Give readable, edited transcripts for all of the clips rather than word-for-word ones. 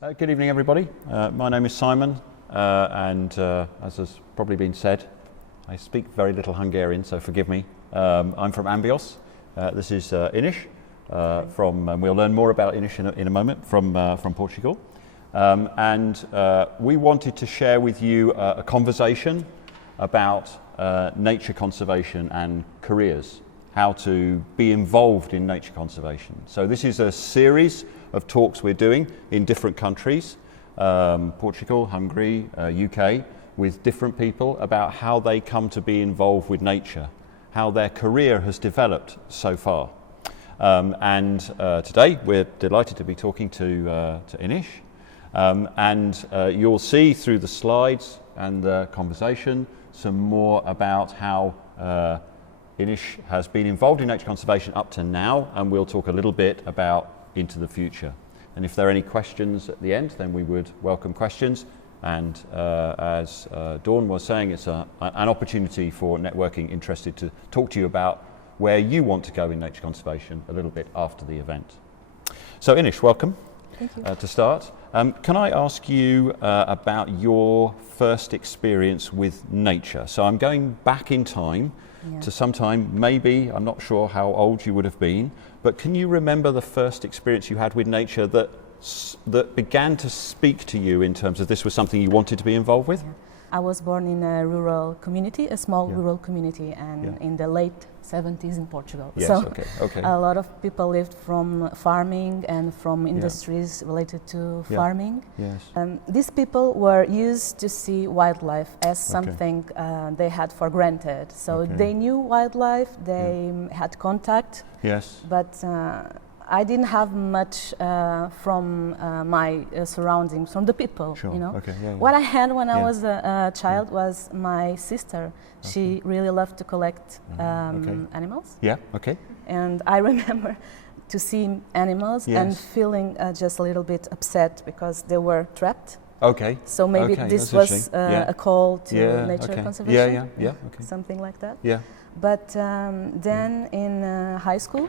Good evening, everybody. My name is Simon, and as has probably been said, I speak very little Hungarian, so forgive me. I'm from Ambios. This is Inés, and we'll learn more about Inés in a moment, from Portugal. And we wanted to share with you a conversation about nature conservation and careers, how to be involved in nature conservation. So this is a series of talks we're doing in different countries, Portugal, Hungary, UK, with different people about how they come to be involved with nature, how their career has developed so far. And today we're delighted to be talking to Inés, and you'll see through the slides and the conversation some more about how Inés has been involved in nature conservation up to now, and we'll talk a little bit about into the future. And if there are any questions at the end, then we would welcome questions. And as Dawn was saying, it's an opportunity for networking interested to talk to you about where you want to go in nature conservation a little bit after the event. So Inés, welcome. Thank you. To start. Can I ask you about your first experience with nature? So I'm going back in time to some time, maybe, I'm not sure how old you would have been, but can you remember the first experience you had with nature that began to speak to you in terms of this was something you wanted to be involved with? Yeah. I was born in a rural community, a small rural community, and in the late 70s in Portugal. Yes, so okay. A lot of people lived from farming and from industries related to farming. Yes. These people were used to see wildlife as something they had for granted. So they knew wildlife, they had contact. Yes. But I didn't have much from my surroundings, from the people, Sure. you know. Okay. Yeah. What I had when I was a child was my sister. She really loved to collect animals. Yeah, okay. And I remember to see animals and feeling just a little bit upset because they were trapped. Okay. So maybe this was a call to nature conservation. Yeah, okay. Something like that. Yeah. But then in high school,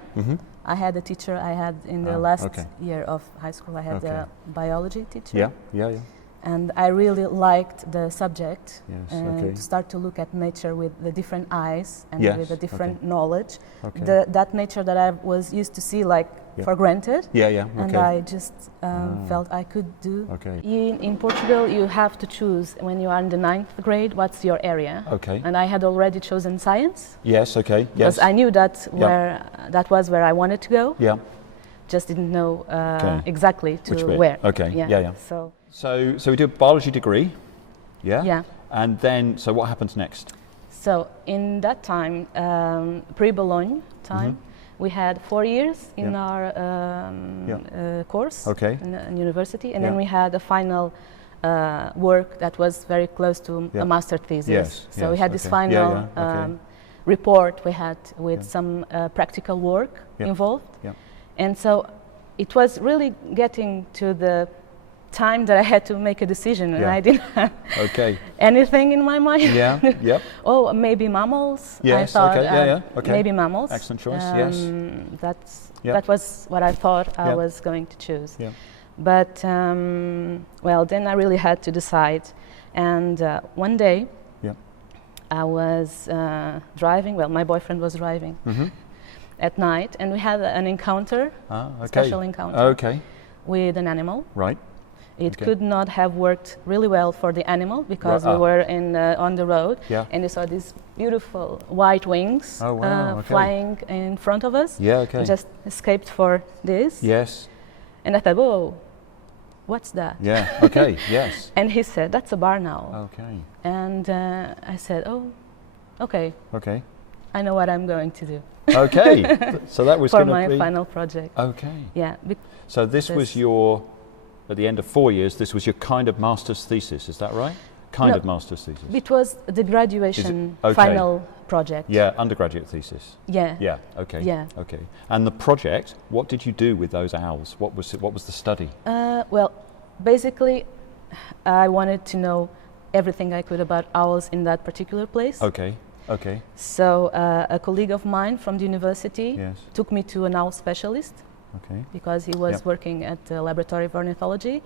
I had a teacher. I had in the last year of high school, I had a biology teacher. Yeah. And I really liked the subject. Yes, to start to look at nature with the different eyes and with a different knowledge. Okay. That nature that I was used to see like for granted. And I just felt I could do. In Portugal, you have to choose when you are in the 9th grade what's your area. And I had already chosen science. Yes, okay. Yes. Because I knew that that was where I wanted to go. Yeah. Just didn't know exactly to where. Okay. Yeah. So we do a biology degree. Yeah. Yeah. And then, so what happens next? So in that time, pre-Bologna time, we had 4 years in our course in university, and then we had a final work that was very close to a master thesis. So we had this final report we had with some practical work involved. And so it was really getting to the time that I had to make a decision, and I didn't have anything in my mind. Oh, maybe mammals. Yes, I thought maybe mammals. Excellent choice. That was what I thought I was going to choose. But well, then I really had to decide. And one day I was driving. Well, my boyfriend was driving at night, and we had an encounter, special encounter with an animal. Right. It could not have worked really well for the animal because we were on the road, and we saw these beautiful white wings flying in front of us. We just escaped for this. Yes. And I thought, whoa, what's that? Yeah. Okay. Yes. And he said, that's a barn owl. Okay. And I said, oh, okay. Okay. I know what I'm going to do. Okay. So that was for my final project. Okay. Yeah. So this was your. At the end of 4 years, this was your kind of master's thesis, is that right? Kind of master's thesis. It was the graduation final project. Yeah, undergraduate thesis. Yeah. Yeah. Okay. Yeah. Okay. And the project, what did you do with those owls? What was the study? Well, basically, I wanted to know everything I could about owls in that particular place. Okay. Okay. So a colleague of mine from the university took me to an owl specialist. Okay. Because he was working at the laboratory of ornithology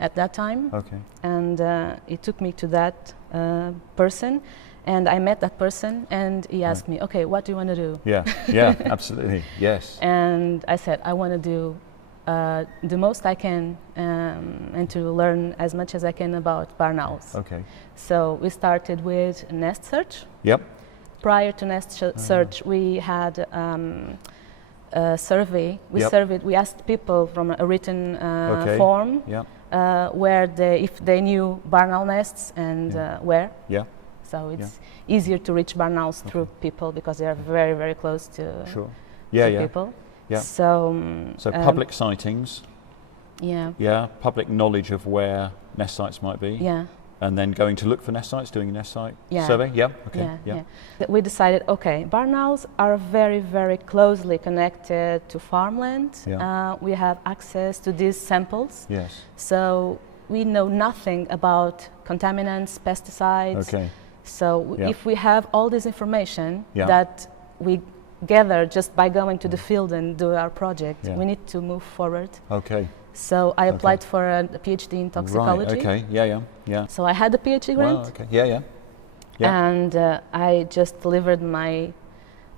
at that time. Okay. And he took me to that person, and I met that person, and he asked me, okay, what do you want to do? Yeah, yeah, absolutely, yes. And I said, I want to do the most I can and to learn as much as I can about barn owls. Okay. So we started with nest search. Yep. Prior to nest search, we had a survey. We surveyed. We asked people from a written form where if they knew barn owl nests and where. Yeah. So it's easier to reach barn owls through people because they are very, very close to people. Yeah. So public sightings. Yeah. Yeah. Public knowledge of where nest sites might be. Yeah. And then going to look for nest sites, doing a nest site survey. Yeah. Okay. Yeah. We decided, okay, barn owls are very, very closely connected to farmland. Yeah. We have access to these samples. Yes. So we know nothing about contaminants, pesticides. Okay. So if we have all this information that we gather just by going to the field and do our project, we need to move forward. Okay. So I applied for a PhD in toxicology. Right, okay, yeah. So I had the PhD grant. Wow, okay, yeah. And I just delivered my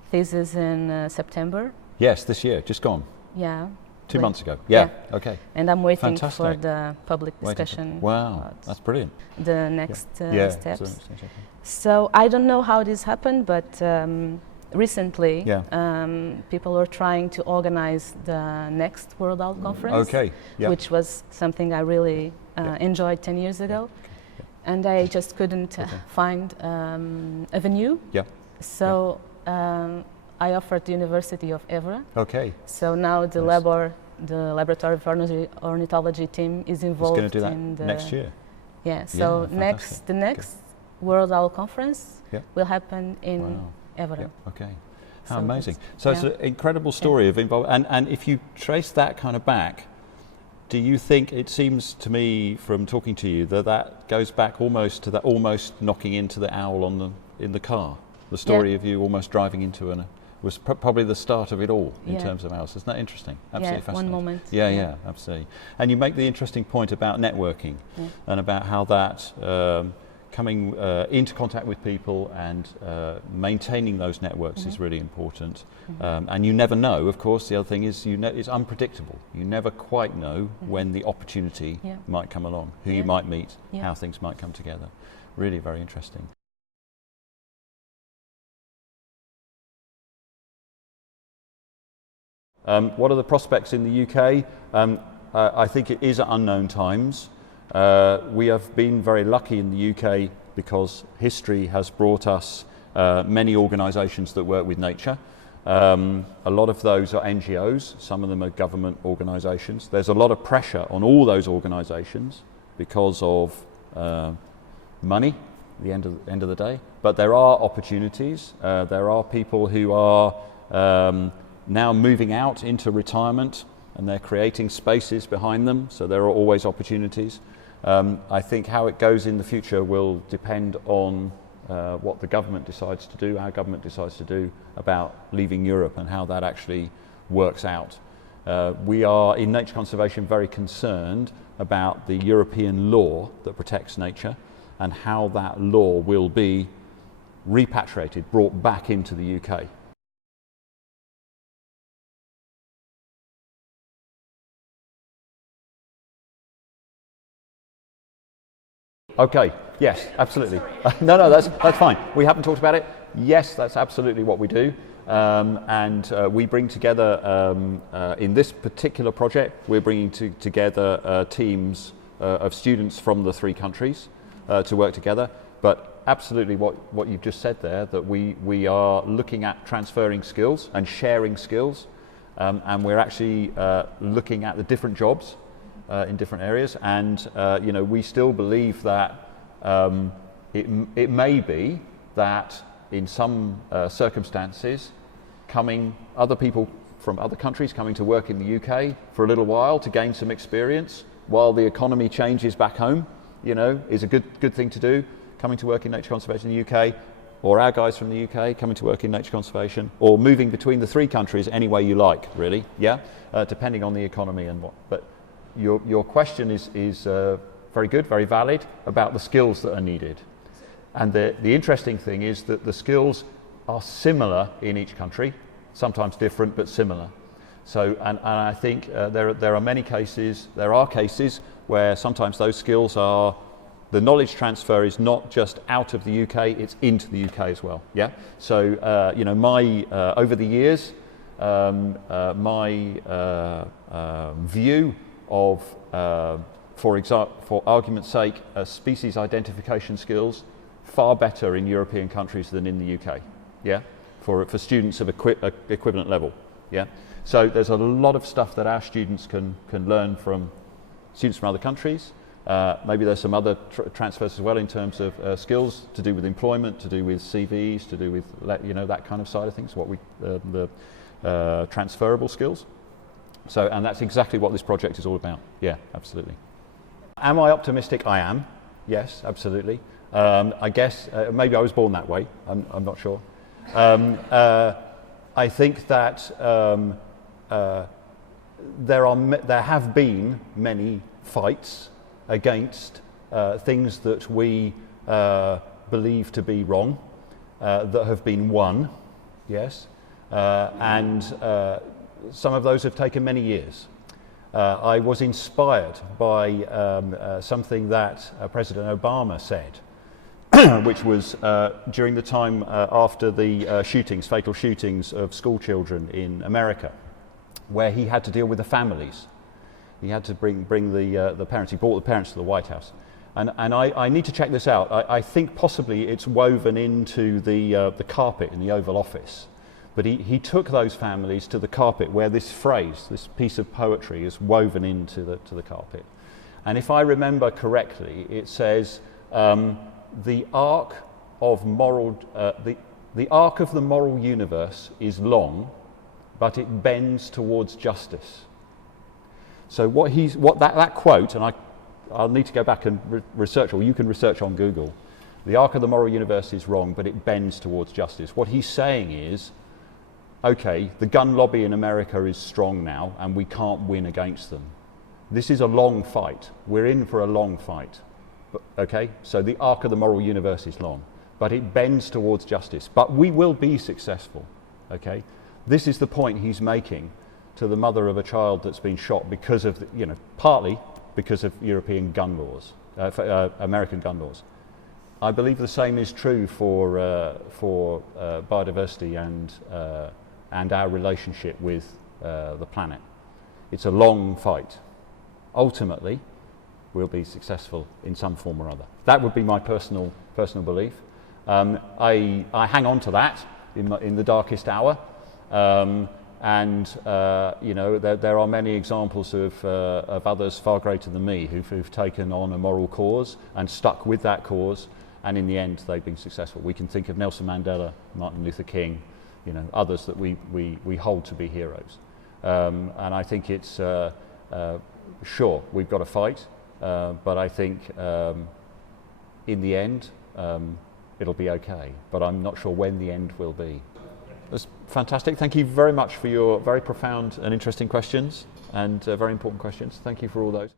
thesis in September. Yes, this year, just gone. Yeah. 2 months ago. Yeah, okay. And I'm waiting for the public discussion. Wow, that's brilliant. The next steps. So I don't know how this happened, but recently people were trying to organize the next World Owl Conference, which was something I really enjoyed 10 years ago. And I just couldn't find a venue. So I offered the University of Évora. Okay. So now the laboratory of ornithology team is involved in the next year. Yeah. So the next World Owl Conference will happen in Évora. Yeah. Okay. How amazing! So it's an incredible story of involvement. And if you trace that kind of back, do you think, it seems to me from talking to you that goes back almost to that knocking into the owl in the car? The story of you almost driving into was probably the start of it all in terms of owls. Isn't that interesting? Absolutely fascinating. One moment. Yeah, absolutely. And you make the interesting point about networking and about how that coming into contact with people and maintaining those networks is really important. And you never know, of course, the other thing is it's unpredictable. You never quite know when the opportunity might come along, who you might meet, how things might come together. Really very interesting. What are the prospects in the UK? I think it is at unknown times. We have been very lucky in the UK because history has brought us many organisations that work with nature. A lot of those are NGOs, some of them are government organisations. There's a lot of pressure on all those organisations because of money at the end of the day. But there are opportunities. There are people who are now moving out into retirement and they're creating spaces behind them, so there are always opportunities. I think how it goes in the future will depend on what the government decides to do, our government decides to do about leaving Europe and how that actually works out. We are in nature conservation very concerned about the European law that protects nature and how that law will be repatriated, brought back into the UK. Okay, yes, absolutely. No, that's fine. We haven't talked about it. Yes, that's absolutely what we do. And we bring together, in this particular project, we're bringing together teams of students from the 3 countries to work together. But absolutely what you've just said there, that we are looking at transferring skills and sharing skills. And we're actually looking at the different jobs in different areas, and we still believe that it may be that in some circumstances, other people from other countries coming to work in the UK for a little while to gain some experience while the economy changes back home, is a good thing to do. Coming to work in nature conservation in the UK, or our guys from the UK coming to work in nature conservation, or moving between the 3 countries any way you like, really, yeah, depending on the economy and what. But your question is very good, very valid, about the skills that are needed. And the interesting thing is that the skills are similar in each country, sometimes different, but similar. So, and I think there are cases where sometimes those skills are, the knowledge transfer is not just out of the UK, it's into the UK as well. Yeah. So you know, over the years, my view of, for argument's sake, species identification skills far better in European countries than in the UK. Yeah. For students of equivalent level. Yeah. So there's a lot of stuff that our students can learn from students from other countries. Maybe there's some other transfers as well in terms of skills to do with employment, to do with CVs, to do with that kind of side of things, what we the transferable skills. So, and that's exactly what this project is all about. Yeah, absolutely. Am I optimistic? I am. Yes, absolutely. I guess maybe I was born that way. I'm not sure. I think that there have been many fights against things that we believe to be wrong, that have been won, yes, and some of those have taken many years. I was inspired by something that President Obama said, which was during the time after the fatal shootings of school children in America, where he had to deal with the families. He had to bring the parents. He brought the parents to the White House, and I need to check this out. I think possibly it's woven into the carpet in the Oval Office, but he took those families to the carpet where this phrase, this piece of poetry, is woven into the carpet. And if I remember correctly, it says, the arc of the moral universe is long, but it bends towards justice. So that quote, and I'll need to go back and research, or you can research on Google. The arc of the moral universe is wrong, but it bends towards justice. What he's saying is, okay, the gun lobby in America is strong now, and we can't win against them. This is a long fight. We're in for a long fight. Okay, so the arc of the moral universe is long, but it bends towards justice. But we will be successful. Okay, this is the point he's making to the mother of a child that's been shot because of, partly because of European gun laws, American gun laws. I believe the same is true for biodiversity and our relationship with the planet. It's a long fight. Ultimately, we'll be successful in some form or other. That would be my personal belief. I hang on to that in the darkest hour, there are many examples of others far greater than me who've taken on a moral cause and stuck with that cause, and in the end they've been successful. We can think of Nelson Mandela, Martin Luther King, others that we hold to be heroes. And I think it's sure we've got to fight. But I think in the end it'll be okay, but I'm not sure when the end will be. That's fantastic. Thank you very much for your very profound and interesting questions, and very important questions. Thank you for all those.